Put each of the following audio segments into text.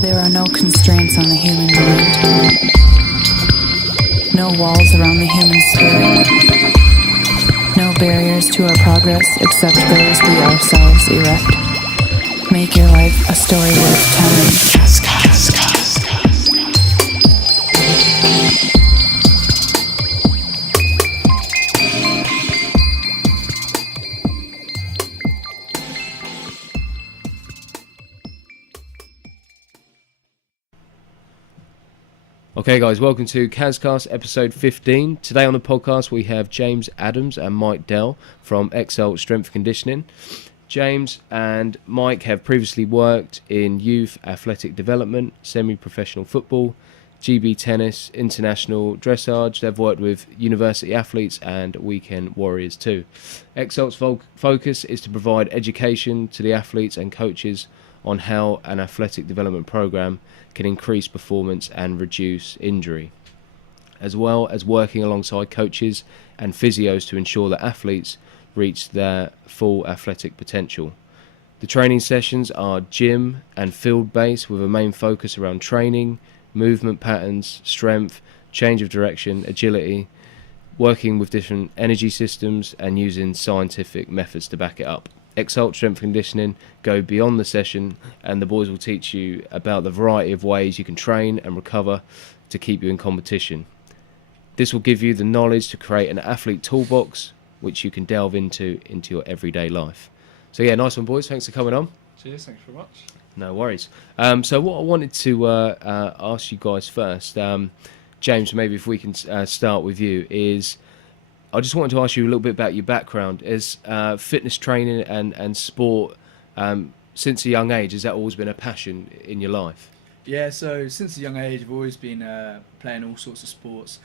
There are no constraints on the human mind, no walls around the human spirit, no barriers to our progress except those we ourselves erect. Make your life a story worth telling. Okay guys, welcome to Kazcast episode 15. Today on the podcast we have James Adams and Mike Dell from Exalt Strength and Conditioning. James and Mike have previously worked in youth athletic development, semi-professional football, GB tennis, international dressage. They've worked with university athletes and weekend warriors too. Exalt's focus is to provide education to the athletes and coaches on how an athletic development program can increase performance and reduce injury, as well as working alongside coaches and physios to ensure that athletes reach their full athletic potential. The training sessions are gym and field based with a main focus around training, movement patterns, strength, change of direction, agility, working with different energy systems and using scientific methods to back it up. Exalt Strength and Conditioning go beyond the session, and the boys will teach you about the variety of ways you can train and recover to keep you in competition. This will give you the knowledge to create an athlete toolbox which you can delve into your everyday life. So yeah, nice one boys, thanks for coming on. Cheers, thanks very much. No worries. So what I wanted to ask you guys first, James, maybe if we can start with you, is I just wanted to ask you a little bit about your background. As fitness training and sport, since a young age, has that always been a passion in your life? Yeah, so since a young age, I've always been playing all sorts of sports,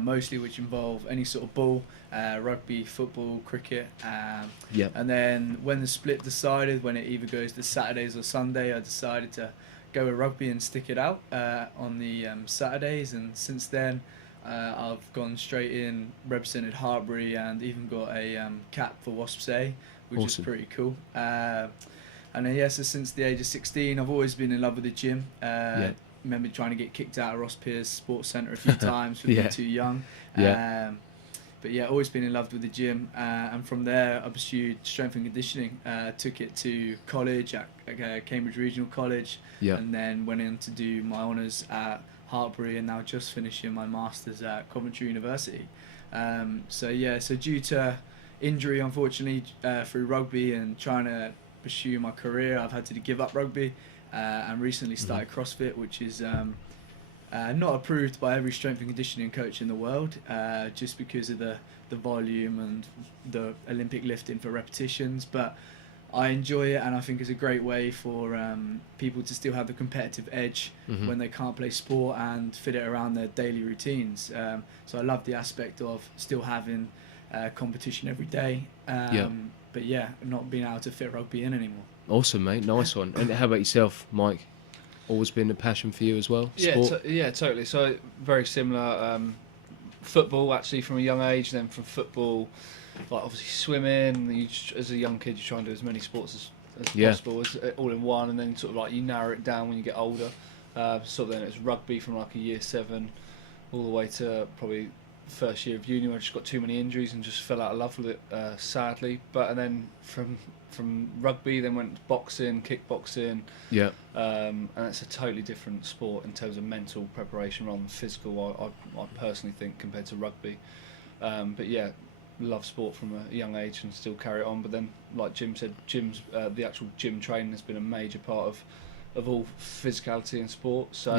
mostly which involve any sort of ball, rugby, football, cricket. And then when the split decided, when it either goes to Saturdays or Sunday, I decided to go with rugby and stick it out on the Saturdays. And since then, I've gone straight in, represented Hartbury, and even got a cap for warriorsAn, which is pretty cool. And then, so since the age of 16, I've always been in love with the gym. Remember trying to get kicked out of Ross Pierce Sports Centre a few times for being too young. But yeah, always been in love with the gym. And from there, I pursued strength and conditioning. Took it to college at Cambridge Regional College, and then went in to do my honours at Hartbury, and now just finishing my masters at Coventry University. So due to injury, unfortunately, through rugby and trying to pursue my career, I've had to give up rugby and recently started CrossFit, which is not approved by every strength and conditioning coach in the world, just because of the volume and the Olympic lifting for repetitions. But I enjoy it, and I think it's a great way for people to still have the competitive edge when they can't play sport and fit it around their daily routines. So I love the aspect of still having competition every day, but yeah, not being able to fit rugby in anymore. Awesome, mate. Nice one. And how about yourself, Mike? Always been a passion for you as well? Sport? Yeah, totally. So very similar. Football, actually, from a young age. Then from football, like obviously swimming. As a young kid, you try and do as many sports as possible, all in one, and then sort of like you narrow it down when you get older. So then it was rugby from like a year 7 all the way to probably first year of uni, where I just got too many injuries and just fell out of love with it, sadly. And then from rugby, then went to boxing, kickboxing. And it's a totally different sport in terms of mental preparation rather than physical, I personally think, compared to rugby. But yeah, love sport from a young age and still carry it on. But then, like Jim said, the actual gym training has been a major part of all physicality in sport. So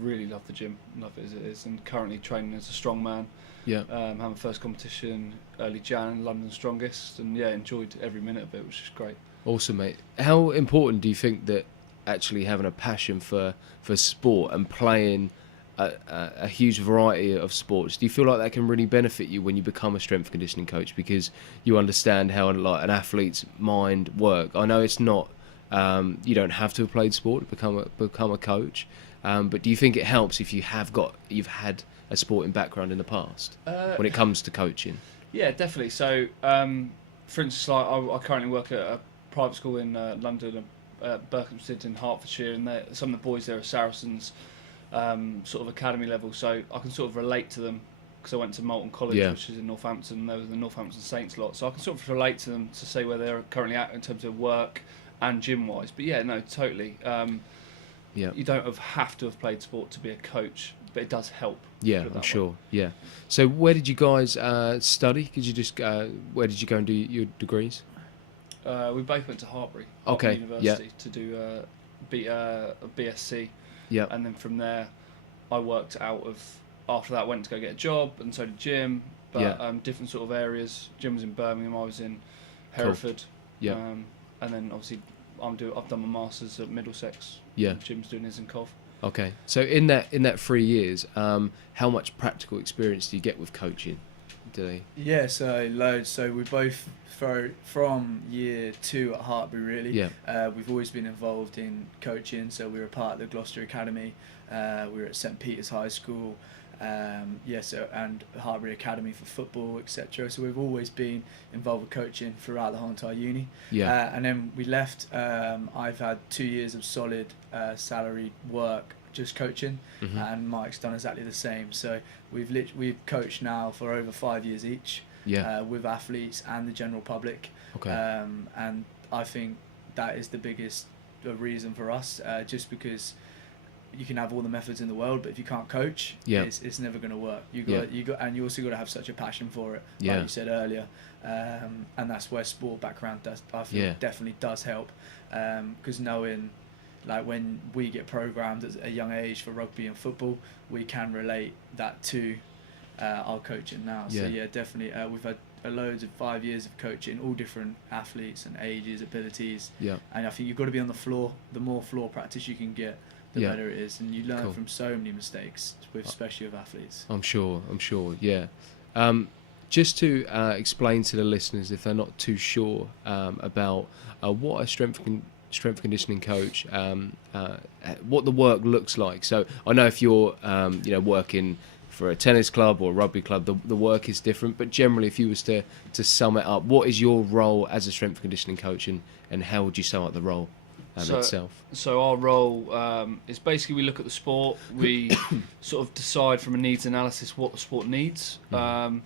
really love the gym, love it as it is, and currently training as a strongman. Had my first competition early Jan, London Strongest, and enjoyed every minute of it, which is great. Awesome, mate. How important do you think that actually having a passion for sport and playing a huge variety of sports, do you feel like that can really benefit you when you become a strength and conditioning coach, because you understand how like an athlete's mind works? I know it's not you don't have to have played sport to become a coach, but do you think it helps if you've had a sporting background in the past when it comes to coaching? Yeah, definitely. So for instance, like I currently work at a private school in London, Berkhamsted in Hertfordshire, and some of the boys there are Saracens, sort of academy level. So I can sort of relate to them because I went to Moulton College, which is in Northampton. And there was the Northampton Saints lot, so I can sort of relate to them to say where they're currently at in terms of work and gym wise. But yeah, no, totally. You don't have to have played sport to be a coach, but it does help. Yeah, I'm sure. Yeah. So where did you guys study? Could you just where did you go and do your degrees? We both went to Hartbury University to do a BSc. Yeah. And then from there, I worked out of. After that, went to go get a job, and so did Jim. But different sort of areas. Jim was in Birmingham. I was in Hereford. Cool. Yeah. And then obviously, I've done my masters at Middlesex. Yeah. Jim's doing his in Cov. Okay. So in that 3 years, how much practical experience do you get with coaching? Yeah, so loads. So we both from year 2 at Hartbury really. Yeah. We've always been involved in coaching. So we were part of the Gloucester Academy. We were at St Peter's High School. And Hartbury Academy for football, etc. So we've always been involved with coaching throughout the whole entire uni. Yeah. And then we left. I've had 2 years of solid salaried work just coaching, and Mike's done exactly the same. So we've coached now for over 5 years each. Yeah. With athletes and the general public. Okay. And I think that is the biggest reason for us, just because. You can have all the methods in the world, but if you can't coach, it's never going to work. And you also got to have such a passion for it, like you said earlier, and that's where sport background I feel definitely does help, because knowing, like when we get programmed at a young age for rugby and football, we can relate that to our coaching now. So definitely, we've had loads of 5 years of coaching, all different athletes and ages, abilities, and I think you've got to be on the floor. The more floor practice you can get, the better it is, and you learn from so many mistakes, especially with athletes. I'm sure, yeah. Just to explain to the listeners, if they're not too sure about what a strength conditioning coach, what the work looks like. So I know if you're working for a tennis club or a rugby club, the work is different, but generally if you was to sum it up, what is your role as a strength conditioning coach, and how would you sum up the role itself? So our role is basically we look at the sport, we sort of decide from a needs analysis what the sport needs, and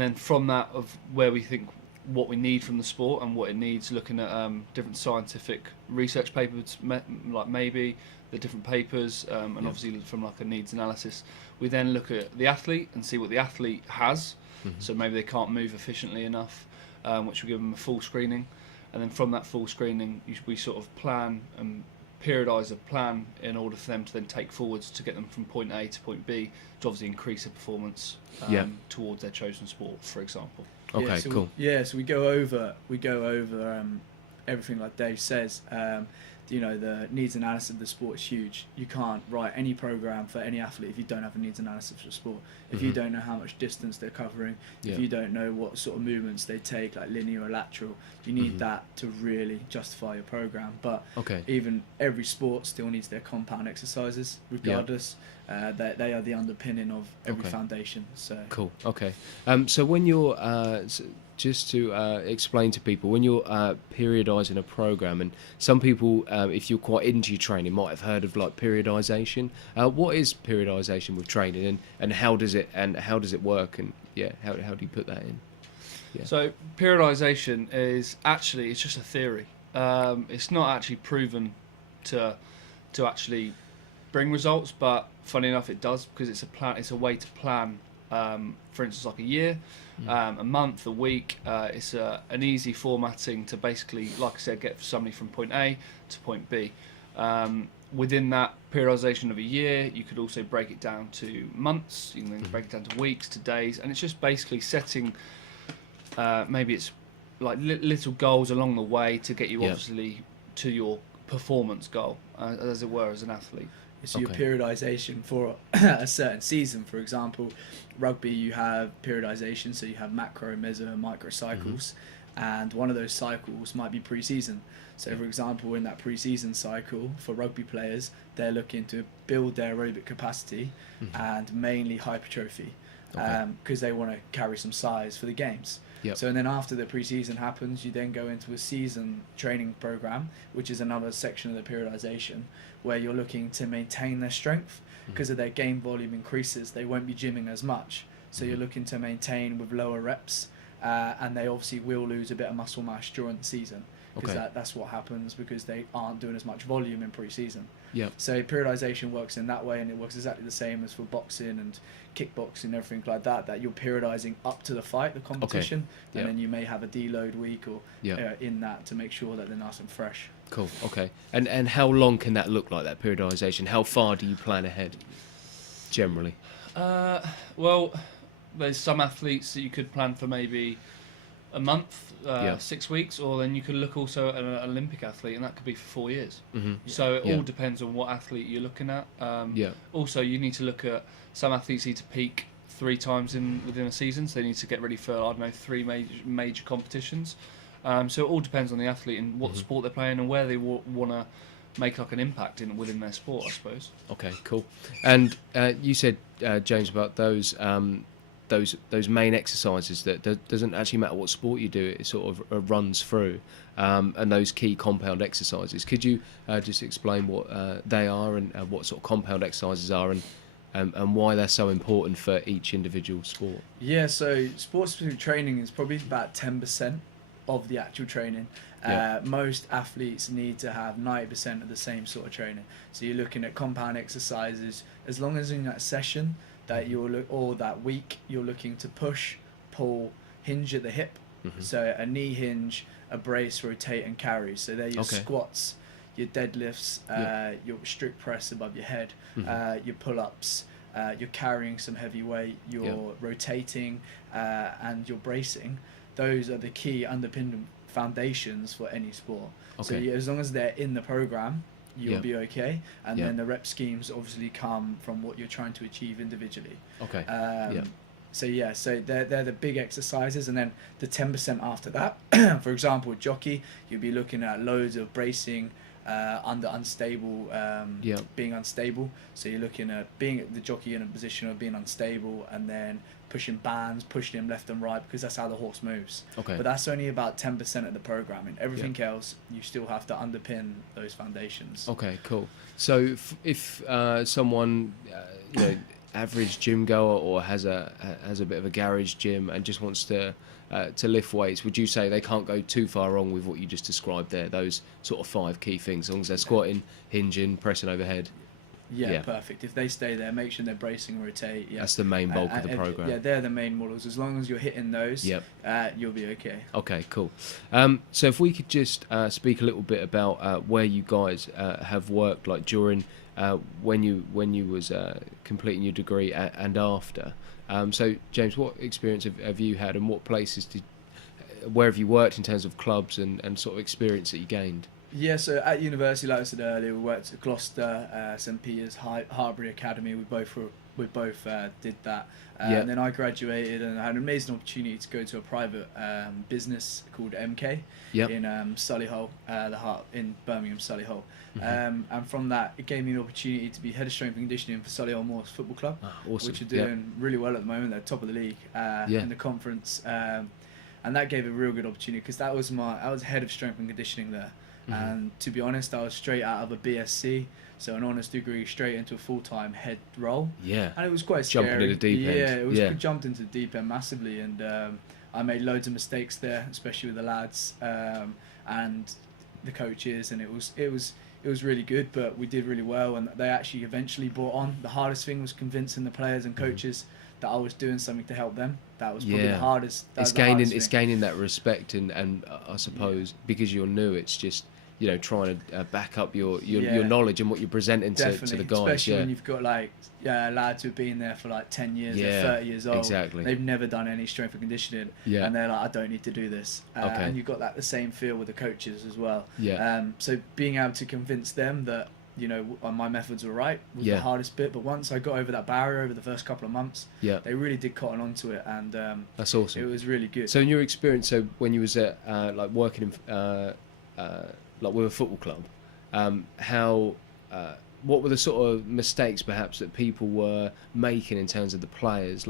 then from that of where we think what we need from the sport and what it needs, looking at different scientific research papers, like maybe the different papers, and obviously from like a needs analysis, we then look at the athlete and see what the athlete has. So maybe they can't move efficiently enough, which we give them a full screening. And then from that full screening, we sort of plan and periodise a plan in order for them to then take forwards to get them from point A to point B to obviously increase their performance towards their chosen sport, for example. Okay, cool. So we go over everything like Dave says. The needs analysis of the sport is huge. You can't write any program for any athlete if you don't have a needs analysis for sport. If you don't know how much distance they're covering, if you don't know what sort of movements they take, like linear or lateral, you need that to really justify your program. But even every sport still needs their compound exercises, regardless. They are the underpinning of every foundation. So cool. Okay. So when you're just to explain to people, when you're periodising a program, and some people, if you're quite into your training, might have heard of like periodisation. What is periodisation with training, and how does it work, and how do you put that in? So periodisation is actually, it's just a theory. It's not actually proven to actually bring results, but funny enough it does, because it's a way to plan, for instance, like a year, a month, a week. It's an easy formatting to basically, like I said, get somebody from point A to point B. Within that periodisation of a year, you could also break it down to months, you can then break it down to weeks, to days, and it's just basically setting, maybe it's like little goals along the way to get you obviously to your performance goal, as it were, as an athlete. So your periodisation for a certain season, for example, rugby, you have periodisation, so you have macro, meso, and micro cycles, and one of those cycles might be pre-season. So for example, in that pre-season cycle for rugby players, they're looking to build their aerobic capacity and mainly hypertrophy, because they want to carry some size for the games. Yep. So and then after the pre-season happens, you then go into a season training program, which is another section of the periodization, where you're looking to maintain their strength. Because of their game volume increases, they won't be gymming as much. So you're looking to maintain with lower reps, and they obviously will lose a bit of muscle mass during the season, because that's what happens because they aren't doing as much volume in pre-season. Yeah. So periodization works in that way, and it works exactly the same as for boxing and kickboxing and everything like that. That you're periodizing up to the fight, the competition, and then you may have a deload week or in that to make sure that they're nice and fresh. Cool. Okay. And how long can that look like, that periodization? How far do you plan ahead, generally? Well, there's some athletes that you could plan for maybe a month, 6 weeks, or then you could look also at an Olympic athlete, and that could be for 4 years. So it all depends on what athlete you're looking at. Also, you need to look at, some athletes need to peak 3 times within a season, so they need to get ready for, I don't know, 3 major competitions. So it all depends on the athlete and what sport they're playing and where they want to make like an impact within their sport, I suppose. Okay, cool. And you said, James, about those main exercises that doesn't actually matter what sport you do, it sort of runs through, and those key compound exercises. Could you just explain what they are and what sort of compound exercises are and why they're so important for each individual sport? Yeah, so sport-specific training is probably about 10% of the actual training. Most athletes need to have 90% of the same sort of training. So you're looking at compound exercises, as long as in that session that or that week you're looking to push, pull, hinge at the hip. So a knee hinge, a brace, rotate and carry. So they're your squats, your deadlifts, your strict press above your head, your pull-ups, you're carrying some heavy weight, you're rotating, and you're bracing. Those are the key underpinning foundations for any sport. So as long as they're in the program, you'll be okay. And then the rep schemes obviously come from what you're trying to achieve individually. So they're the big exercises, and then the 10% after that. For example, jockey, you'll be looking at loads of bracing under unstable, being unstable. So you're looking at being the jockey in a position of being unstable, and then pushing bands, pushing him left and right, because that's how the horse moves. But that's only about 10% of the programming. Everything else, you still have to underpin those foundations. Okay, cool. So if someone, average gym goer or has a bit of a garage gym and just wants to lift weights, would you say they can't go too far wrong with what you just described there, those sort of 5 key things, as long as they're squatting, hinging, pressing overhead? Perfect. If they stay there, make sure they're bracing and rotate. That's the main bulk of the program. They're the main models. As long as you're hitting those, you'll be okay. Okay, cool. So if we could just speak a little bit about where you guys have worked, like during when you was completing your degree and after. So James, what experience have you had, and what places where have you worked in terms of clubs and sort of experience that you gained? Yeah, so at university, like I said earlier, we worked at Gloucester, St Peter's, Harbury Academy. We both did that. And then I graduated and I had an amazing opportunity to go to a private business called MK in Solihull, in Birmingham, Solihull. And from that, it gave me an opportunity to be head of strength and conditioning for Solihull Moors Football Club, which are doing really well at the moment. They're top of the league in the conference. And that gave a real good opportunity, because I was head of strength and conditioning there. And to be honest, I was straight out of a BSc, so an honours degree, straight into a full-time head role. And it was quite scary. Jumping into the deep end. It was jumped into the deep end massively, and I made loads of mistakes there, especially with the lads and the coaches, and it was really good, but we did really well, and they actually eventually brought on. The hardest thing was convincing the players and coaches that I was doing something to help them. That was probably the hardest. It's gaining that respect, and I suppose because you're new, it's just trying to back up your knowledge and what you're presenting to the guys. Especially when you've got lads who've been there for 10 years, they're 30 years old. Exactly. They've never done any strength and conditioning, and they're like, I don't need to do this. And you've got the same feel with the coaches as well. So being able to convince them that my methods were right was the hardest bit, but once I got over that barrier over the first couple of months, they really did cotton onto it, and that's awesome. It was really good. So in your experience, when you was at working in with a football club, what were the sort of mistakes perhaps that people were making in terms of the players?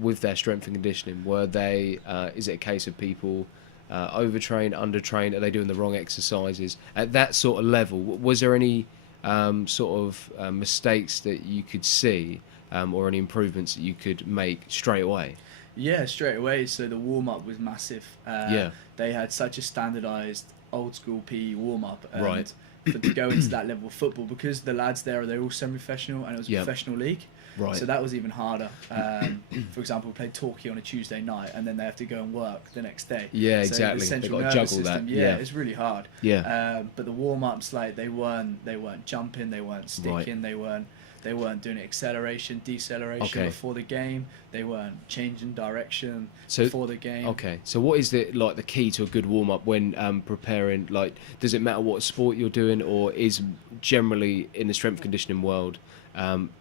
with their strength and conditioning? Were they? Is it a case of people overtrain, undertrain? Are they doing the wrong exercises at that sort of level? Was there any mistakes that you could see, or any improvements that you could make straight away? Yeah, straight away. So the warm up was massive. They had such a standardised old school PE warm up. Right. For to go into that level of football, because the lads there, they're all semi-professional, and it was a professional league. Right. So that was even harder. For example, we played Torquay on a Tuesday night, and then they have to go and work the next day. Yeah, so exactly. The central They've got to nervous juggle system, that. yeah, it's really hard. Yeah. But the warm ups, like they weren't jumping, they weren't sticking, Right. they weren't doing acceleration, deceleration before the game. They weren't changing direction before the game. Okay. So what is the key to a good warm up when preparing? Like, does it matter what sport you're doing, or is generally in the strength conditioning world,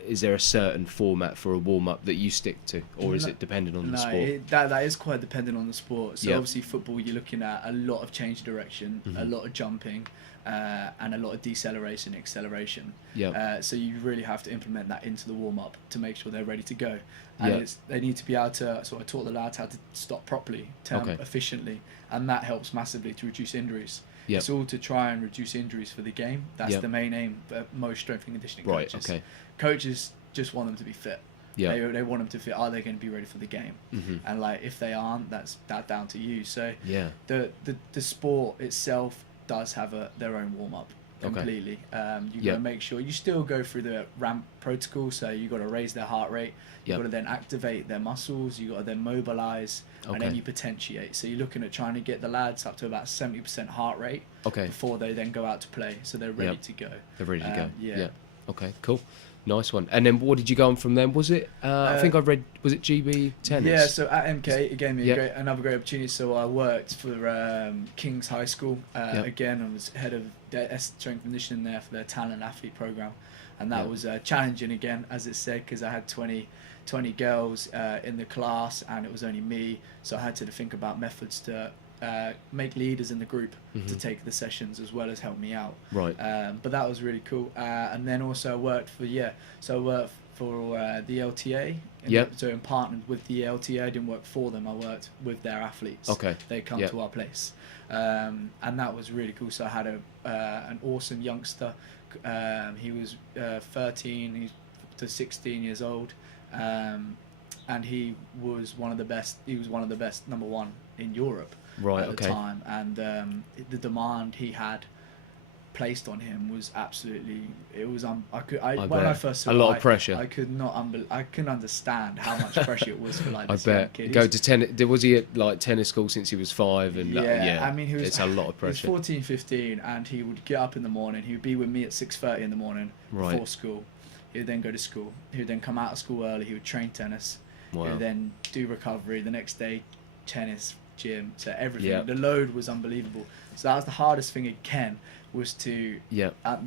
is there a certain format for a warm up that you stick to, or is it dependent on the sport? That is quite dependent on the sport. So Yep. obviously football, you're looking at a lot of change of direction, a lot of jumping, and a lot of deceleration, acceleration. Yep. So you really have to implement that into the warm up to make sure they're ready to go. And they need to be able to sort of taught the lads how to stop properly, efficiently, and that helps massively to reduce injuries. Yep. It's all to try and reduce injuries for the game. That's the main aim for most strength and conditioning coaches. Right. Okay. Coaches just want them to be fit. Yeah. They want them to fit. Are they going to be ready for the game? Mm-hmm. And like if they aren't, that's down to you. So Yeah. the sport itself does have their own warm up completely. You got to make sure you still go through the ramp protocol. So you got to raise their heart rate. You got to then activate their muscles. You got to then mobilize, and then you potentiate. So you're looking at trying to get the lads up to about 70% heart rate before they then go out to play. So they're ready to go. They're ready to go. Yeah. Okay. Cool. Nice one. And then what did you go on from them? Was it? I think I read. Was it GB tennis? Yeah. So at MK, it gave me another great opportunity. So I worked for King's High School. Again, I was head of their strength and conditioning there for their talent athlete program, and that was challenging again, as it said, because I had 20 girls in the class, and it was only me. So I had to think about methods to make leaders in the group to take the sessions as well as help me out. Right. But that was really cool. And then also I worked for the LTA. So I partnered with the LTA. I didn't work for them. I worked with their athletes. Okay. They come to our place, and that was really cool. So I had an awesome youngster. He was 13 to 16 years old. And he was one of the best. He was one of the best, number one in Europe at the time. And the demand he had placed on him was absolutely. It was when I first saw a lot of pressure. I couldn't understand how much pressure it was for like this I young bet. kid. Go to tennis. Was he at like tennis school since he was 5? And I mean, it's a lot of pressure. He was 14, 15, and he would get up in the morning. He would be with me at 6:30 in the morning before school. He would then go to school. He would then come out of school early. He would train tennis. Wow. He would then do recovery. The next day, tennis, gym. So everything. Yeah. The load was unbelievable. So that was the hardest thing again, was to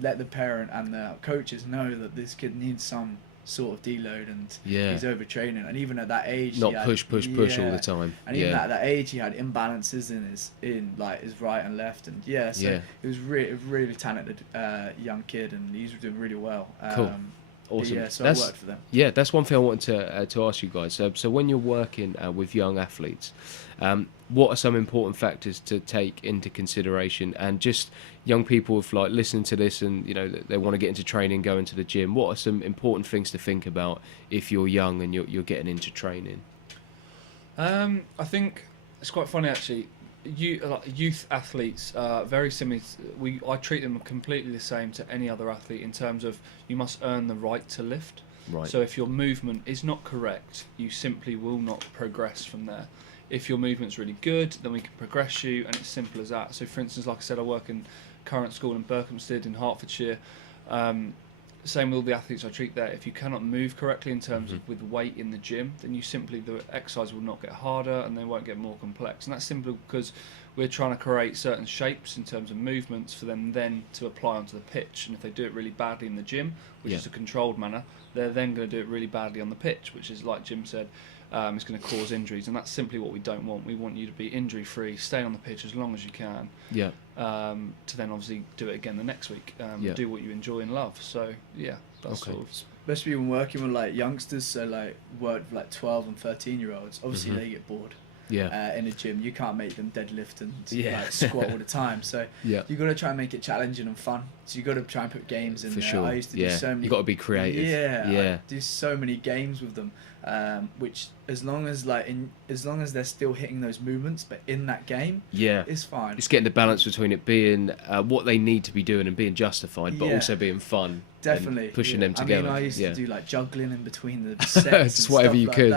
let the parent and the coaches know that this kid needs some sort of deload, and he's overtraining. And even at that age, not push all the time. And even at that age, he had imbalances in his right and left, and he was really talented young kid, and he's doing really well. Cool. Awesome. Yeah, so I worked for them. Yeah, that's one thing I wanted to ask you guys. So when you're working with young athletes, what are some important factors to take into consideration? And just young people, if like listening to this and they want to get into training, go into the gym, what are some important things to think about if you're young and you're getting into training? I think it's quite funny actually. Youth athletes are very similar. I treat them completely the same to any other athlete in terms of you must earn the right to lift. Right. So if your movement is not correct, you simply will not progress from there. If your movement's really good, then we can progress you, and it's simple as that. So for instance, like I said, I work in current school in Berkhamsted in Hertfordshire. Same with all the athletes I treat there. If you cannot move correctly in terms of with weight in the gym, then the exercise will not get harder and they won't get more complex. And that's simply because we're trying to create certain shapes in terms of movements for them then to apply onto the pitch. And if they do it really badly in the gym, which is a controlled manner, they're then going to do it really badly on the pitch, which is like Jim said. is going to cause injuries, and that's simply what we don't want. We want you to be injury free, stay on the pitch as long as you can. Yeah. To then obviously do it again the next week. Do what you enjoy and love. So yeah, that's sort of. Especially when working with like youngsters, so like work with like 12 and 13-year-olds. Obviously they get bored. Yeah. In a gym, you can't make them deadlift and like squat all the time. So yeah, you got to try and make it challenging and fun. So you got to try and put games in for there. sure. I used to do so many. You got to be creative. I do so many games with them, which as long as they're still hitting those movements, but in that game, it's fine. It's getting the balance between it being what they need to be doing and being justified, but also being fun. Definitely pushing them together. I mean, I used to do like juggling in between the sets. Just whatever you could.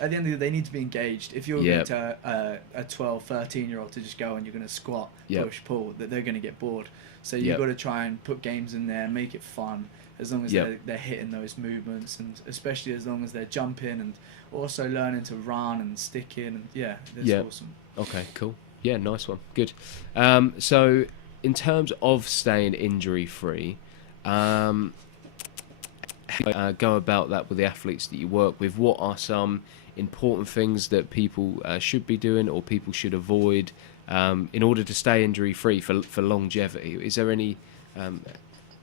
At the end of the day, they need to be engaged. If you're going to a 12, 13-year-old to just go and you're going to squat, push, pull, that they're going to get bored. So you've got to try and put games in there, make it fun, as long as they're hitting those movements, and especially as long as they're jumping and also learning to run and stick in. And that's awesome. Okay, cool. Yeah, nice one. Good. So in terms of staying injury-free, how do you go about that with the athletes that you work with? What are some important things that people should be doing or people should avoid in order to stay injury free for longevity? Is there any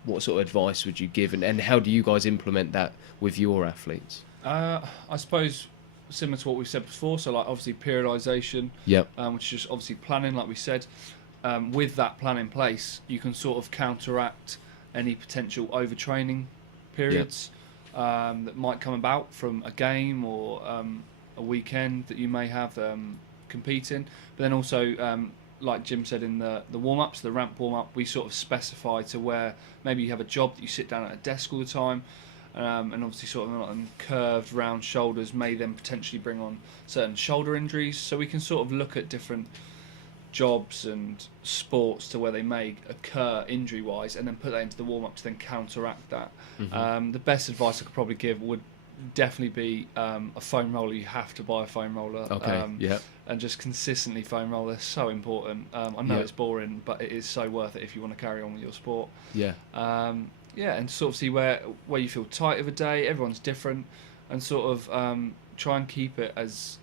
what sort of advice would you give, and how do you guys implement that with your athletes? I suppose similar to what we've said before, so like obviously periodization, which is just obviously planning, like we said. With that plan in place, you can sort of counteract any potential overtraining periods that might come about from a game or a weekend that you may have competing. But then also, like Jim said in the warm-ups, the ramp warm-up, we sort of specify to where maybe you have a job that you sit down at a desk all the time, and obviously sort of curved round shoulders may then potentially bring on certain shoulder injuries. So we can sort of look at different jobs and sports to where they may occur injury wise, and then put that into the warm up to then counteract that. The best advice I could probably give would definitely be a foam roller. You have to buy a foam roller, and just consistently foam roll. They're so important. I know it's boring, but it is so worth it if you want to carry on with your sport. And sort of see where you feel tight of a day. Everyone's different, and sort of try and keep it as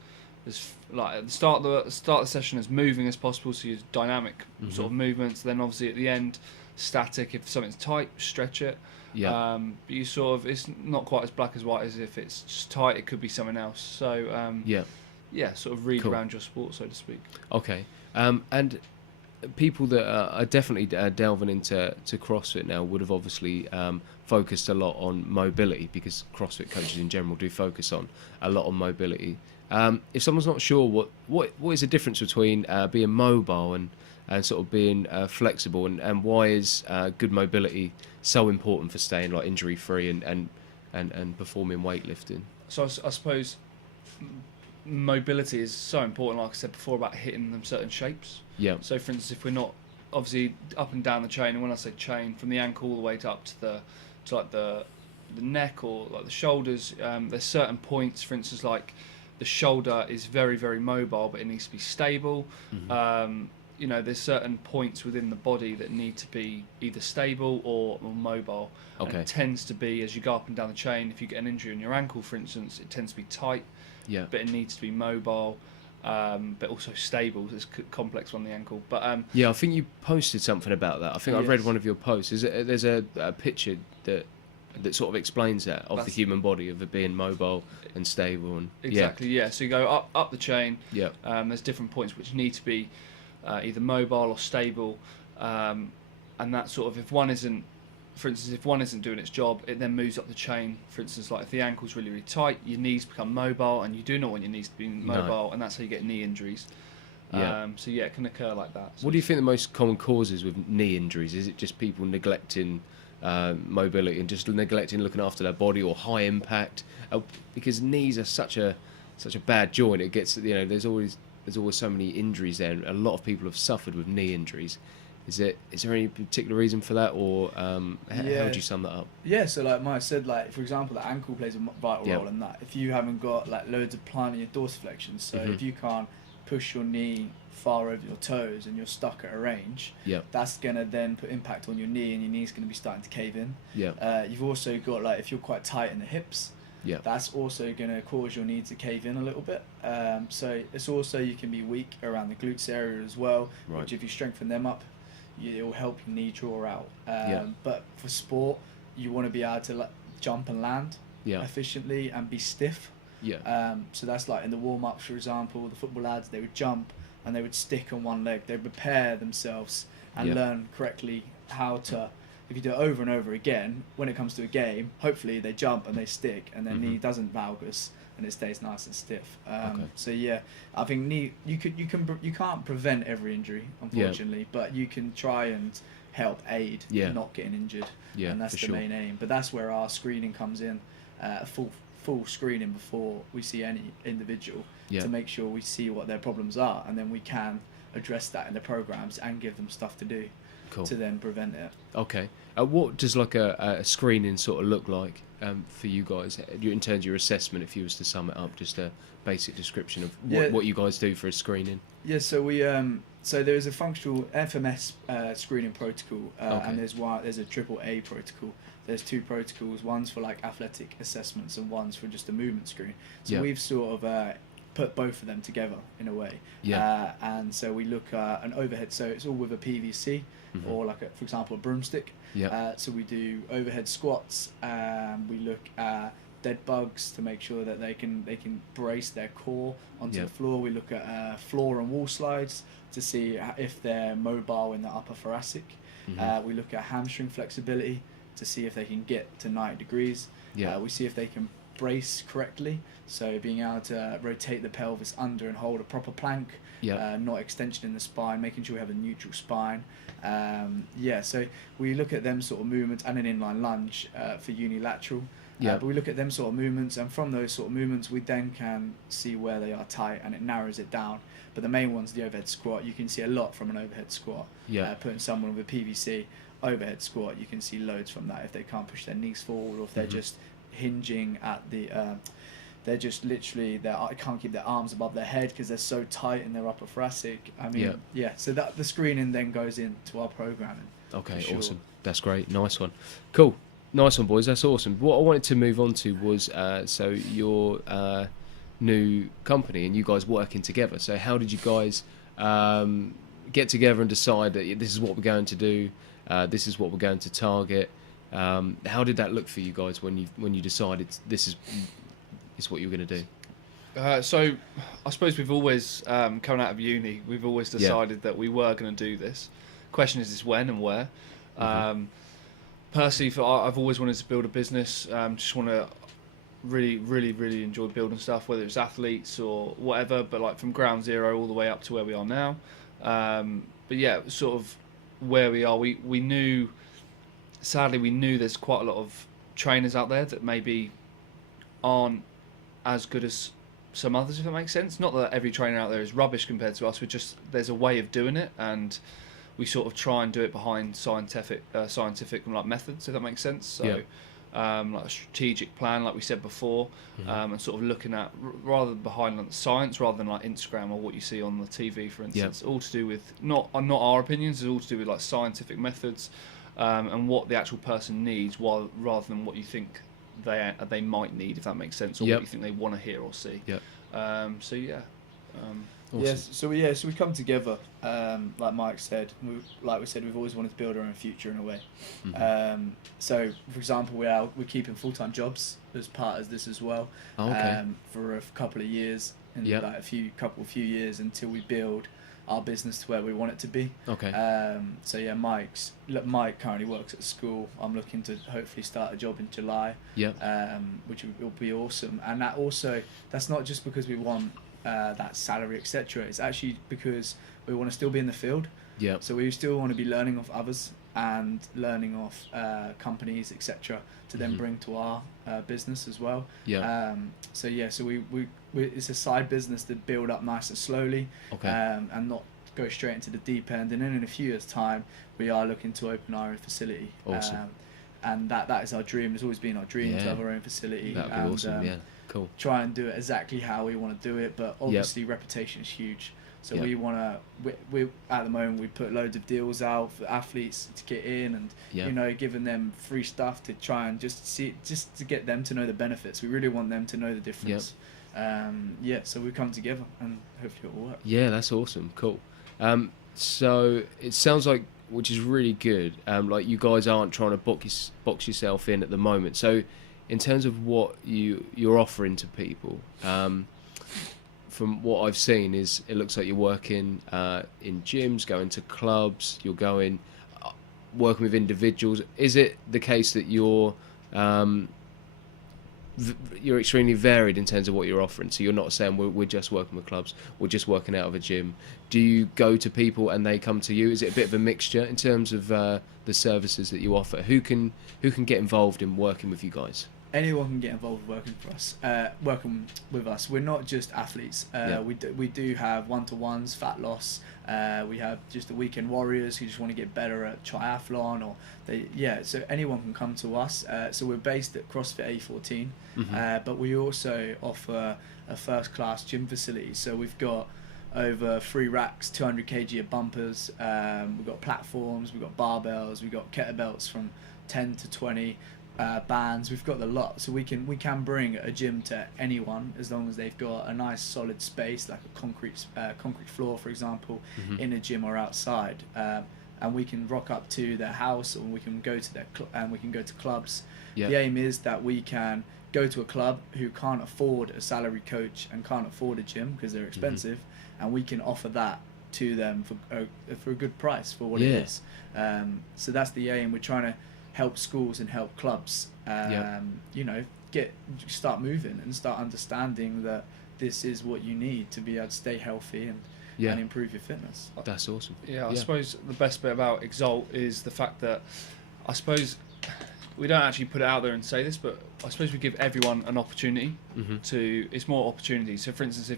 like at the start of the session as moving as possible, so use dynamic sort of movements. Then obviously at the end, static. If something's tight, stretch it. But you sort of, it's not quite as black as white as if it's just tight. It could be something else. So sort of read around your sport, so to speak. Okay. And people that are definitely delving into CrossFit now would have obviously focused a lot on mobility, because CrossFit coaches in general do focus on a lot on mobility. If someone's not sure what is the difference between being mobile and sort of being flexible, and why is good mobility so important for staying like injury free and performing weightlifting? So I suppose mobility is so important, like I said before, about hitting them certain shapes. So for instance, if we're not obviously up and down the chain, and when I say chain, from the ankle all the way up to the neck or like the shoulders, there's certain points, for instance, like the shoulder is very, very mobile, but it needs to be stable. There's certain points within the body that need to be either stable or mobile. And it tends to be, as you go up and down the chain, if you get an injury in your ankle, for instance, it tends to be tight, but it needs to be mobile, but also stable. It's a complex on the ankle. But I think you posted something about that. I think I read one of your posts. There's a picture that sort of explains that of the human body, of it being mobile and stable. And so you go up the chain. There's different points which need to be either mobile or stable, and that sort of, if one isn't doing its job, it then moves up the chain. For instance, like if the ankle's really, really tight, your knees become mobile, and you do not want your knees to be mobile, and that's how you get knee injuries. It can occur like that. What do you think the most common causes with knee injuries? Is it just people neglecting mobility and just neglecting looking after their body, or high impact? Because knees are such a bad joint. It gets, there's always so many injuries there, and a lot of people have suffered with knee injuries. Is there any particular reason for that, or how would you sum that up? So like Mike said, like for example, the ankle plays a vital role in that. If you haven't got like loads of plantar dorsiflexion, so if you can't push your knee far over your toes and you're stuck at a range, that's going to then put impact on your knee, and your knee's going to be starting to cave in. You've also got, like, if you're quite tight in the hips, that's also going to cause your knee to cave in a little bit. So it's also, you can be weak around the glutes area as well, which if you strengthen them up, it will help your knee draw out. But for sport, you want to be able to jump and land efficiently and be stiff. So that's like in the warm-ups, for example, the football lads, they would jump and they would stick on one leg. They'd prepare themselves and learn correctly how to, if you do it over and over again, when it comes to a game, hopefully they jump and they stick and their knee doesn't valgus and it stays nice and stiff. So yeah, I think knee, you can't prevent every injury, unfortunately, but you can try and help aid not getting injured, and that's the main aim. But that's where our screening comes in, a full screening before we see any individual to make sure we see what their problems are, and then we can address that in the programs and give them stuff to do to then prevent it. Okay. What does like a screening sort of look like for you guys in terms of your assessment, if you was to sum it up, just a basic description of what you guys do for a screening? Yeah, so we so there is a functional FMS screening protocol, and there's a AAA protocol. There's two protocols, one's for like athletic assessments and one's for just a movement screen. So we've sort of put both of them together in a way. And so we look at an overhead, so it's all with a PVC or like for example a broomstick. So we do overhead squats, we look at dead bugs to make sure that they can brace their core onto the floor. We look at floor and wall slides to see if they're mobile in the upper thoracic. We look at hamstring flexibility to see if they can get to 90 degrees. We see if they can brace correctly, so being able to rotate the pelvis under and hold a proper plank, not extension in the spine, making sure we have a neutral spine. So we look at them sort of movements, and an inline lunge for unilateral. But we look at them sort of movements, and from those sort of movements we then can see where they are tight, and it narrows it down. But the main one's the overhead squat. You can see a lot from an overhead squat. Putting someone with a PVC overhead squat, you can see loads from that if they can't push their knees forward, or if they're just hinging at the they're just literally they can't keep their arms above their head because they're so tight in their upper thoracic. I mean, so that the screening then goes into our programming. Awesome, that's great, nice one, cool, nice one, boys, that's awesome. What I wanted to move on to was so your new company and you guys working together. So how did you guys get together and decide that this is what we're going to do, this is what we're going to target? How did that look for you guys when you decided this is what you were going to do? So I suppose we've always, coming out of uni, we've always decided that we were going to do this. Question is when and where. Personally, I've always wanted to build a business. Just want to really enjoy building stuff, whether it's athletes or whatever, but like from ground zero all the way up to where we are now. But yeah, sort of where we are, we knew, sadly we knew there's quite a lot of trainers out there that maybe aren't as good as some others, if that makes sense. Not that every trainer out there is rubbish compared to us, there's a way of doing it, and we sort of try and do it behind scientific like methods, if that makes sense. So like a strategic plan, like we said before, and sort of looking at rather behind like the science, rather than like Instagram or what you see on the TV, for instance. All to do with not our opinions. It's all to do with like scientific methods, and what the actual person needs, rather than what you think they might need, if that makes sense, or what you think they want to hear or see. Awesome. So we come together, like Mike said. Like we said, we've always wanted to build our own future in a way. So, for example, we're keeping full-time jobs as part of this as well. For a couple of years, and like a few years until we build our business to where we want it to be. Mike currently works at school. I'm looking to hopefully start a job in July. Which will be awesome. And that's not just because we want that salary, etc. It's actually because we want to still be in the field. So we still want to be learning off others and learning off companies, etc. to then bring to our business as well. So we it's a side business to build up nice and slowly, and not go straight into the deep end. And then in a few years' time, we are looking to open our own facility. And that is our dream. It's always been our dream to have our own facility. That'd be awesome. Cool. Try and do it exactly how we want to do it, but obviously reputation is huge. So we want to, we at the moment we put loads of deals out for athletes to get in, and you know, giving them free stuff to try and just to get them to know the benefits. We really want them to know the difference. So we come together and hopefully it will work. Yeah, that's awesome. Cool. So it sounds like, which is really good, like you guys aren't trying to box yourself in at the moment. So in terms of what you're offering to people, from what I've seen, is it looks like you're working in gyms, going to clubs, you're going working with individuals. Is it the case that you're extremely varied in terms of what you're offering? So you're not saying we're just working with clubs, we're just working out of a gym. Do you go to people and they come to you? Is it a bit of a mixture in terms of the services that you offer? Who can get involved in working with you guys? Anyone can get involved working with us. We're not just athletes. We do have one-to-ones, fat loss. We have just the weekend warriors who just want to get better at triathlon, or so anyone can come to us. So we're based at CrossFit A14, but we also offer a first-class gym facility. So we've got over 3 racks, 200 kg of bumpers. We've got platforms, we've got barbells, we've got kettlebells from 10 to 20. Bands, we've got the lot, so we can bring a gym to anyone as long as they've got a nice solid space, like a concrete floor, for example, in a gym or outside, and we can rock up to their house, or we can go to we can go to clubs. The aim is that we can go to a club who can't afford a salary coach and can't afford a gym because they're expensive, and we can offer that to them for a good price for what it is. So that's the aim. We're trying to help schools and help clubs, you know, start moving and start understanding that this is what you need to be able to stay healthy and improve your fitness. That's awesome. I suppose the best bit about Exalt is the fact that, I suppose, we don't actually put it out there and say this, but I suppose we give everyone an opportunity it's more opportunities. So for instance,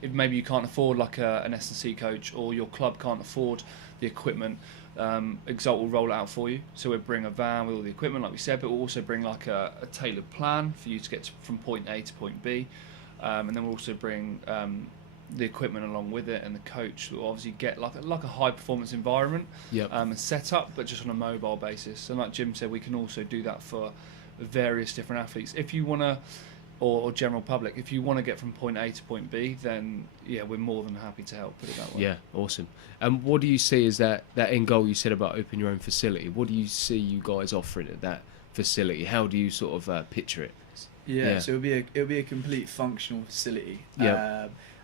if maybe you can't afford like an S&C coach, or your club can't afford the equipment, Exalt will roll it out for you. So we'll bring a van with all the equipment, like we said, but we'll also bring like a tailored plan for you to get from point A to point B, and then we'll also bring the equipment along with it, and the coach will obviously get like a high performance environment and set up, but just on a mobile basis. And like Jim said, we can also do that for various different athletes. If you want to, or general public, if you want to get from point A to point B, then we're more than happy to help, put it that way. Yeah, awesome. And what do you see as that end goal you said about opening your own facility? What do you see you guys offering at that facility? How do you sort of picture it? So it'll be a complete functional facility.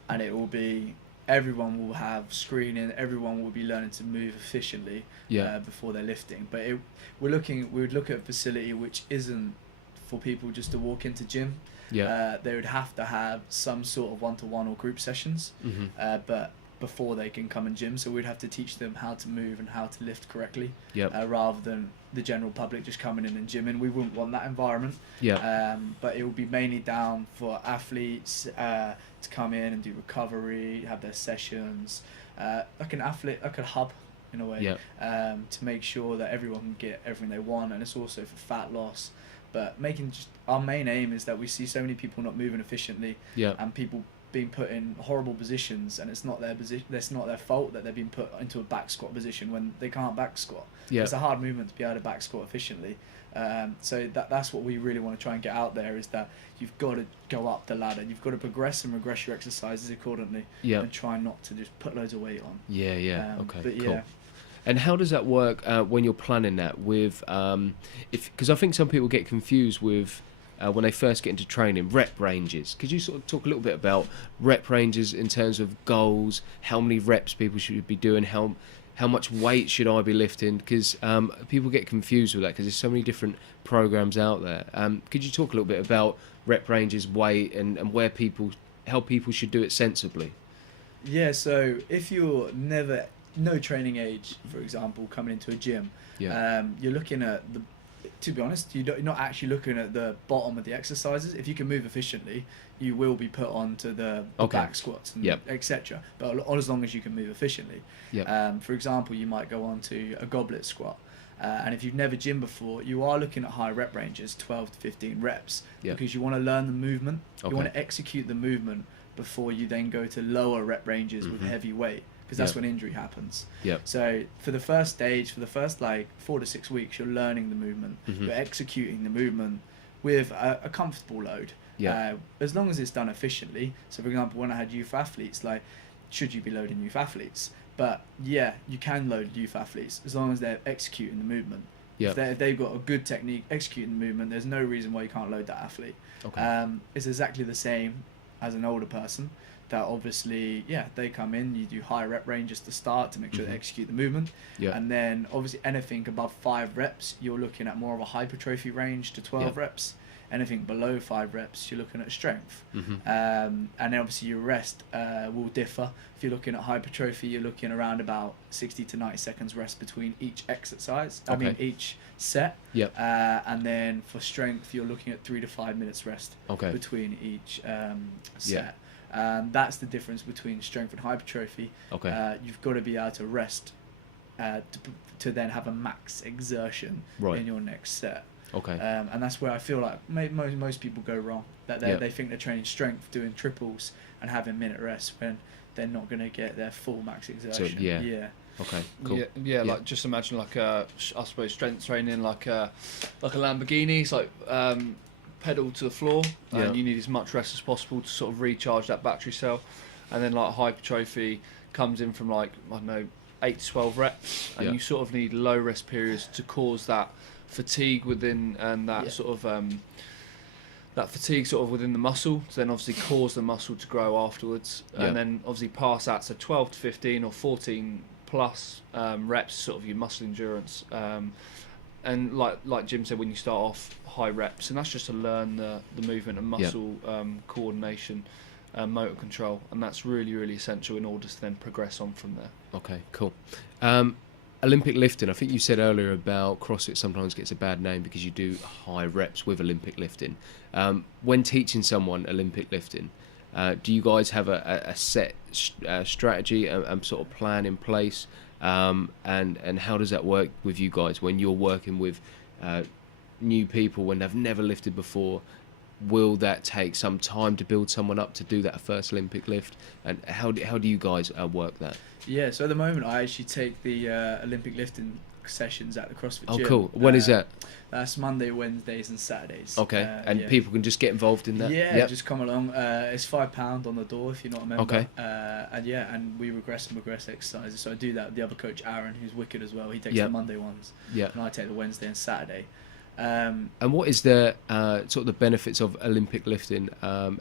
And it will be, everyone will have screening, everyone will be learning to move efficiently before they're lifting. But we would look at a facility which isn't for people just to walk into gym. They would have to have some sort of one-to-one or group sessions, but before they can come and gym. So we'd have to teach them how to move and how to lift correctly, rather than the general public just coming in and gymming. We wouldn't want that environment. But it would be mainly down for athletes to come in and do recovery, have their sessions, like a hub in a way, to make sure that everyone can get everything they want. And it's also for fat loss. But our main aim is that we see so many people not moving efficiently, and people being put in horrible positions, and it's not their position. It's not their fault that they've been put into a back squat position when they can't back squat. It's a hard movement to be able to back squat efficiently. So that's what we really want to try and get out there, is that you've got to go up the ladder. You've got to progress and regress your exercises accordingly, and try not to just put loads of weight on. Okay, cool. And how does that work when you're planning that with, because I think some people get confused with when they first get into training, rep ranges. Could you sort of talk a little bit about rep ranges in terms of goals, how many reps people should be doing, how much weight should I be lifting? Because people get confused with that because there's so many different programs out there. Could you talk a little bit about rep ranges, weight, and how people should do it sensibly? So if you're no training age, for example, coming into a gym, you're looking at to be honest, you're not actually looking at the bottom of the exercises. If you can move efficiently, you will be put onto the back squats and etc. But as long as you can move efficiently. For example, you might go on to a goblet squat. And if you've never gymmed before, you are looking at high rep ranges, 12 to 15 reps, because you want to learn the movement. You want to execute the movement before you then go to lower rep ranges with heavy weight, because that's when injury happens. So for the first stage, for the first like 4 to 6 weeks, you're learning the movement, you're executing the movement with a comfortable load, as long as it's done efficiently. So for example, when I had youth athletes, like, should you be loading youth athletes? But yeah, you can load youth athletes as long as they're executing the movement. If they've got a good technique executing the movement, there's no reason why you can't load that athlete. It's exactly the same as an older person, that obviously, they come in, you do high rep ranges to start to make sure they execute the movement. And then obviously anything above 5 reps, you're looking at more of a hypertrophy range to 12 reps. Anything below 5 reps, you're looking at strength. And then obviously your rest will differ. If you're looking at hypertrophy, you're looking around about 60 to 90 seconds rest between each exercise. I mean, each set. And then for strength, you're looking at 3 to 5 minutes rest between each set. That's the difference between strength and hypertrophy. You've got to be able to rest to then have a max exertion in your next set. And that's where I feel like most people go wrong. That they think they're training strength, doing triples, and having minute rest when they're not going to get their full max exertion. Cool. Like just imagine like I suppose strength training like a Lamborghini. It's like pedal to the floor, and you need as much rest as possible to sort of recharge that battery cell. And then like hypertrophy comes in from like, I don't know, 8 to 12 reps, and you sort of need low rest periods to cause that fatigue within, and that sort of that fatigue sort of within the muscle to then obviously cause the muscle to grow afterwards. And then obviously past that, so 12 to 15 or 14 plus reps, sort of your muscle endurance. And like Jim said, when you start off high reps, and that's just to learn the movement and muscle coordination, motor control, and that's really, really essential in order to then progress on from there. Cool. Olympic lifting, I think you said earlier about CrossFit sometimes gets a bad name because you do high reps with Olympic lifting. When teaching someone Olympic lifting, do you guys have a set strategy and sort of plan in place? And how does that work with you guys when you're working with new people when they've never lifted before? Will that take some time to build someone up to do that first Olympic lift? And how do you guys work that? So at the moment I actually take the Olympic lifting sessions at the CrossFit gym. Oh, cool. When is that? That's Monday, Wednesdays and Saturdays. And people can just get involved in that? Just come along. It's £5 on the door if you're not a member. And we regress and progress exercises. So I do that with the other coach, Aaron, who's wicked as well. He takes the Monday ones. And I take the Wednesday and Saturday. And what is the sort of the benefits of Olympic lifting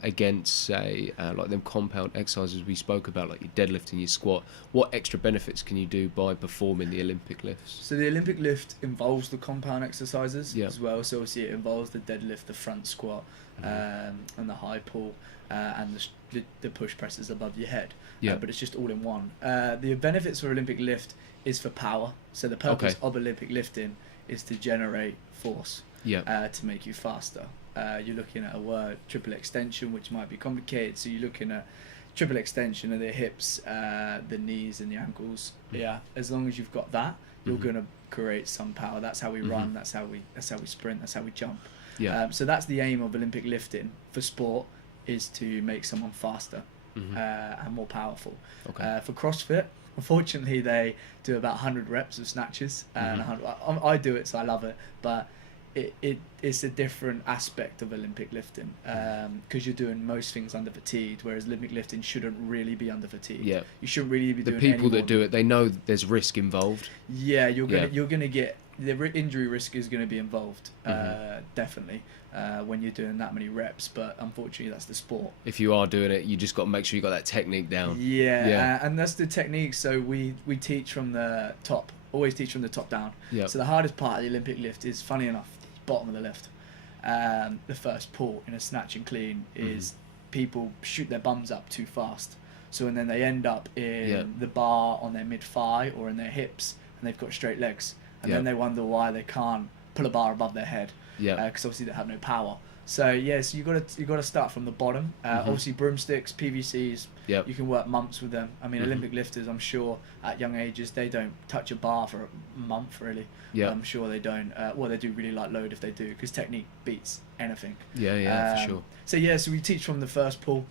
against, say, like them compound exercises we spoke about, like your deadlift and your squat? What extra benefits can you do by performing the Olympic lifts? So the Olympic lift involves the compound exercises as well. So obviously it involves the deadlift, the front squat, and the high pull, and the push presses above your head. But it's just all in one. The benefits for Olympic lift is for power. So the purpose of Olympic lifting is to generate force to make you faster. You're looking at a word, triple extension, which might be complicated. So you're looking at triple extension of the hips, the knees and the ankles. As long as you've got that, you're going to create some power. That's how we run, that's how we sprint, that's how we jump. So that's the aim of Olympic lifting for sport, is to make someone faster and more powerful. For CrossFit, unfortunately, they do about 100 reps of snatches, and I do it, so I love it. But it's a different aspect of Olympic lifting, because you're doing most things under fatigue, whereas Olympic lifting shouldn't really be under fatigue. You shouldn't really be doing the people that do it. They know there's risk involved. You're gonna get the injury risk is going to be involved, definitely, when you're doing that many reps. But unfortunately, that's the sport. If you are doing it, you just got to make sure you got that technique down. And that's the technique. So we teach from the top. Always teach from the top down. So the hardest part of the Olympic lift is, funny enough, bottom of the lift. The first pull in a snatch and clean is people shoot their bums up too fast. So and then they end up in the bar on their mid thigh or in their hips, and they've got straight legs. And then they wonder why they can't pull a bar above their head. Yeah. Because obviously they have no power. So so you got to start from the bottom. Obviously broomsticks, PVCs. Yep. You can work months with them. I mean, Olympic lifters, I'm sure at young ages they don't touch a bar for a month really. Yeah. I'm sure they don't. Well, they do really light load if they do, because technique beats anything. Yeah, for sure. So we teach from the first pull.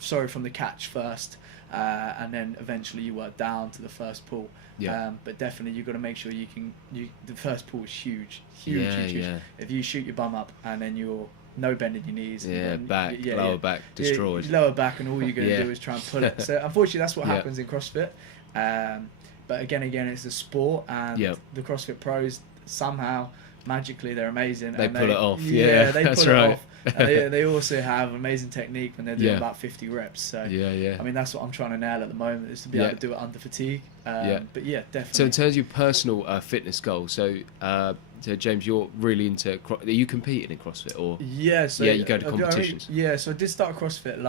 From the catch first, and then eventually you work down to the first pull. Yeah. But definitely you've got to make sure the first pull is huge. Yeah. If you shoot your bum up and then you're no bending your knees. Yeah, lower back destroyed. Lower back, and all you're going to do is try and pull it. So unfortunately, that's what happens in CrossFit. But again, it's a sport, and the CrossFit pros somehow magically they're amazing. They pull it off. They that's pull right. it off. They also have amazing technique when they're doing about 50 reps. So I mean, that's what I'm trying to nail at the moment, is to be able to do it under fatigue. But definitely. So in terms of your personal fitness goals, so James, you're really into. Are you competing in CrossFit or? Yeah. So you go to competitions. So I did start CrossFit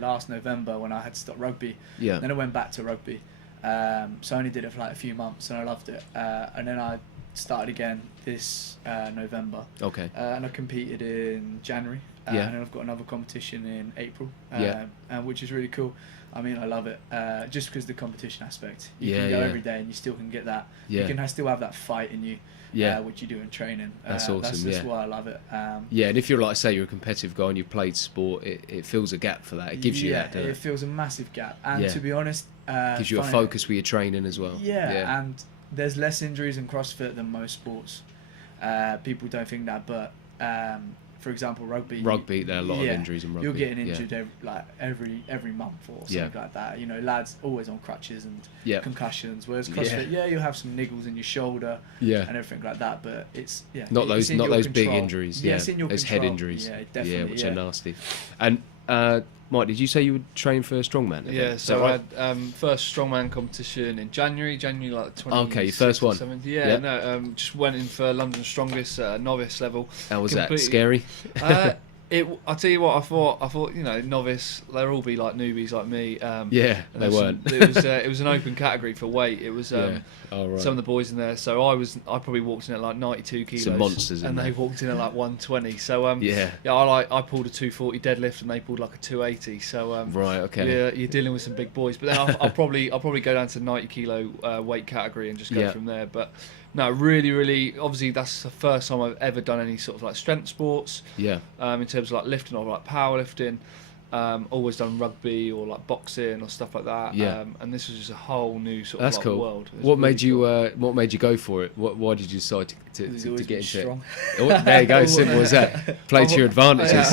last November when I had to stop rugby. Yeah. Then I went back to rugby. So I only did it for like a few months and I loved it. And then I started again this November. Okay. And I competed in January. And then I've got another competition in April. And which is really cool. I mean, I love it. Just because the competition aspect. You can go every day and you still can get that. You can still have that fight in you. Which you do in training. That's awesome. That's why I love it. And if you're you're a competitive guy and you've played sport, it fills a gap for that. It gives you that, doesn't it? It fills a massive gap. And to be honest, gives you a focus with your training as well. And there's less injuries in CrossFit than most sports. People don't think that, but for example, rugby, there are a lot of injuries in rugby. You're getting injured every month or something like that. You know, lads always on crutches and concussions. Whereas CrossFit, you'll have some niggles in your shoulder and everything like that. But it's not those big injuries. It's in your there's control. head injuries. Yeah, definitely. Which are nasty. And Mike, did you say you would train for strongman? Yeah, so I had first strongman competition in January like 20. Okay, your first one. Just went in for London Strongest novice level. How was that? Scary? I'll tell you what, I thought novice, they'll all be like newbies like me. They weren't. It was an open category for weight. It was some of the boys in there. So I probably walked in at like 92 kilos. Some monsters and they walked in at like 120. So I pulled a 240 deadlift and they pulled like a 280. So right, okay. You're dealing with some big boys. But then I'll probably go down to 90 kilo weight category and just go from there. But no, really, really. Obviously, that's the first time I've ever done any sort of like strength sports. In terms of like lifting or like powerlifting. Always done rugby or like boxing or stuff like that. And this was just a whole new sort of cool. world. What made you go for it? Why did you decide to get into strong. it? There you go. Simple as that. Play to your advantages.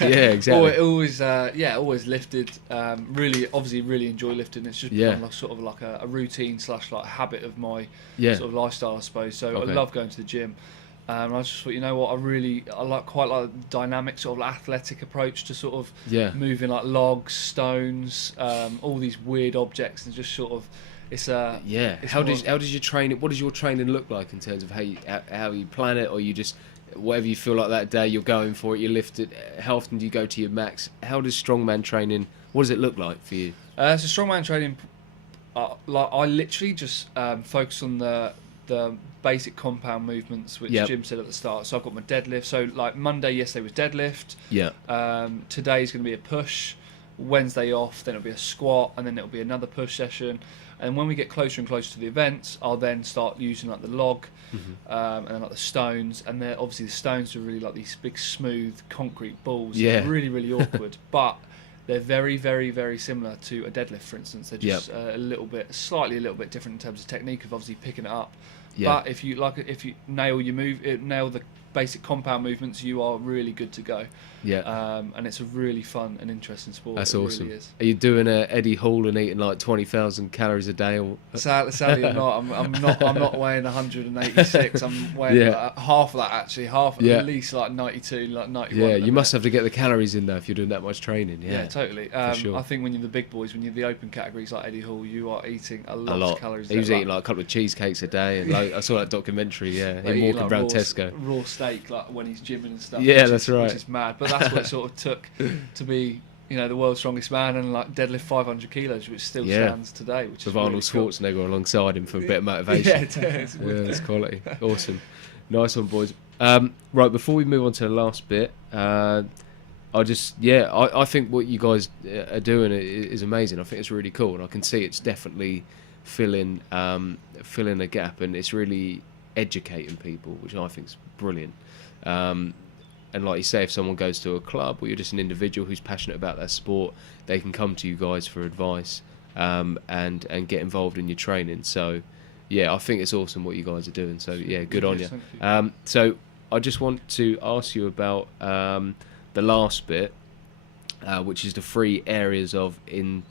Exactly. Always lifted. Really enjoy lifting. It's just become sort of like a routine / like habit of my sort of lifestyle, I suppose. So I love going to the gym. And I just thought, you know what, I quite like the dynamic sort of athletic approach to sort of moving like logs, stones, all these weird objects, and just sort of How did you train it? What does your training look like in terms of how you plan it, or you just whatever you feel like that day you're going for it, you lift it? How often do you go to your max? How does strongman training? What does it look like for you? So strongman training, I literally just focus on the basic compound movements, which Jim said at the start. So I've got my deadlift. So like yesterday was deadlift. Today's going to be a push. Wednesday off, then it'll be a squat, and then it'll be another push session. And when we get closer and closer to the events, I'll then start using like the log and then like the stones. And then obviously the stones are really like these big smooth concrete balls. Really, really awkward. But they're very, very, very similar to a deadlift, for instance. They're just slightly a little bit different in terms of technique of obviously picking it up. But if you nail the basic compound movements, you are really good to go. And it's a really fun and interesting sport. That's awesome. Really is. Are you doing a Eddie Hall and eating like 20,000 calories a day? Or sadly, I'm not. I'm not weighing 186. I'm weighing like half of that actually. At least like 92, like 91. Yeah, you must have to get the calories in there if you're doing that much training. Yeah, totally. Sure. I think when you're the big boys, when you're the open categories like Eddie Hall, you are eating a lot of calories. He was eating like a couple of cheesecakes a day, and I saw that documentary. Him walking around Tesco. Raw steak, like when he's gymming and stuff. That's right. Which is mad, but that's what it sort of took to be, the world's strongest man and like deadlift 500 kilos, which still stands today. Which with is Arnold really Schwarzenegger alongside him for a bit of motivation. It's quality. Awesome. Nice one, boys. Right, before we move on to the last bit, I think what you guys are doing is amazing. I think it's really cool, and I can see it's definitely filling a gap, and it's really educating people, which I think is brilliant. And like you say, if someone goes to a club or you're just an individual who's passionate about their sport, they can come to you guys for advice and get involved in your training. So, yeah, I think it's awesome what you guys are doing. So, yeah, good on you. So, I just want to ask you about the last bit, which is the 3 areas of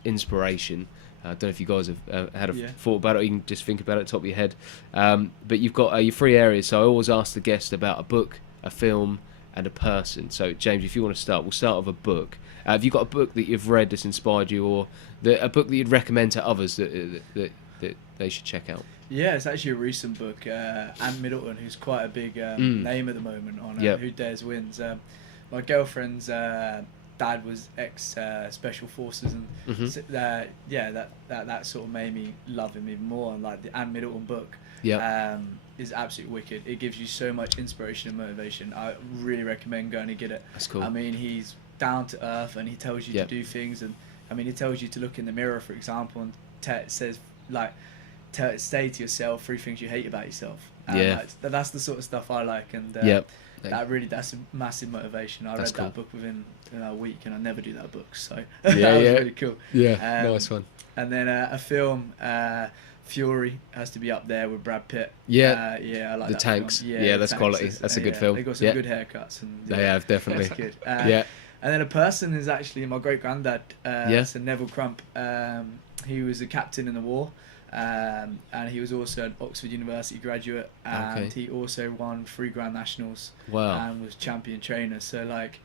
inspiration. I don't know if you guys have had a thought about it, or you can just think about it at the top of your head. But you've got your 3 areas. So I always ask the guest about a book, a film, and a person. So, James, if you want to start, we'll start with a book. Have you got a book that you've read that's inspired you, or a book that you'd recommend to others that they should check out? Yeah, it's actually a recent book. Anne Middleton, who's quite a big name at the moment on Who Dares Wins. My girlfriend's dad was ex special forces, and that sort of made me love him even more. And like the Anne Middleton book is absolutely wicked. It gives you so much inspiration and motivation. I really recommend going to get it. That's cool. I mean, he's down to earth, and he tells you to do things, and I mean, he tells you to look in the mirror, for example, and says like, say to yourself 3 things you hate about yourself. That's the sort of stuff I like, and that's a massive motivation. I read that book within a week, and I never do that book, so that was really cool. Nice one. And then a film, Fury has to be up there with Brad Pitt. I like the that tanks. Film. That's Tanks quality. That's a good film. They got some good haircuts, and they have definitely. That's good. And then a person is actually my great granddad. So Neville Crump. He was a captain in the war. And he was also an Oxford University graduate, and he also won 3 Grand Nationals. Wow. And was champion trainer. So like,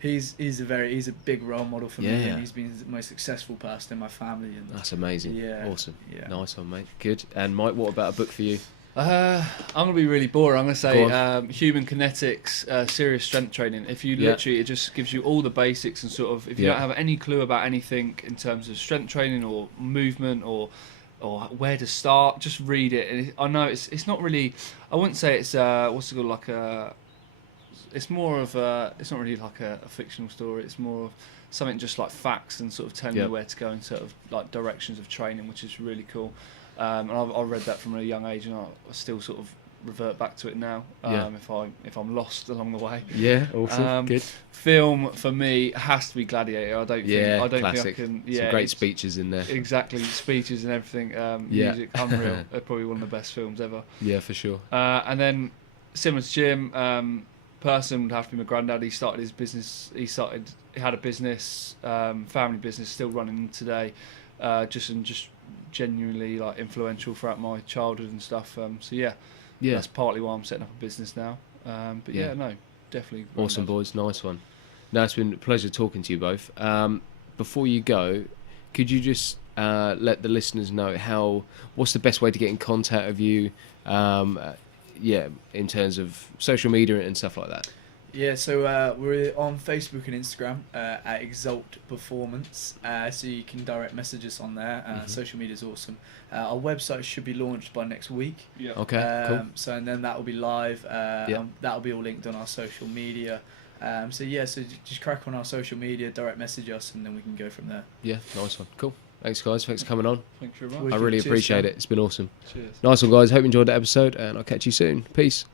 he's a big role model for me, and he's been the most successful person in my family. And that's amazing. Awesome. Yeah. Nice one, mate. Good. And Mike, what about a book for you? I'm going to be really boring. I'm going to say Human Kinetics, Serious Strength Training. If you literally, it just gives you all the basics, and sort of, if you don't have any clue about anything in terms of strength training or movement or where to start, just read it. And I know it's not really, I wouldn't say it's what's it called, like it's more of it's not really like a fictional story. It's more of something just like facts and sort of telling you where to go in sort of like directions of training, which is really cool. And I read that from a young age, and I still sort of revert back to it now if I'm lost along the way. Awesome. Good. Film for me has to be Gladiator. I don't think I can. Some great speeches in there. Exactly, speeches and everything. Music, unreal. They're probably one of the best films ever. Yeah, for sure. And then similar to Jim, person would have to be my granddad. He started his business. He had a business, family business, still running today. Just genuinely like influential throughout my childhood and stuff. That's partly why I'm setting up a business now. Definitely. Awesome, boys. Nice one. No, it's been a pleasure talking to you both. Before you go, could you just let the listeners know what's the best way to get in contact with you? In terms of social media and stuff like that. Yeah, so we're on Facebook and Instagram at Exalt Performance, so you can direct message us on there. Social media is awesome. Our website should be launched by next week. Yeah. Okay. Cool. So and then that will be live. That'll be all linked on our social media. So just crack on our social media, direct message us, and then we can go from there. Yeah, nice one. Cool. Thanks, guys. Thanks for coming on. Thanks very much. I really appreciate it. It's been awesome. Cheers. Nice one, guys. Hope you enjoyed the episode, and I'll catch you soon. Peace.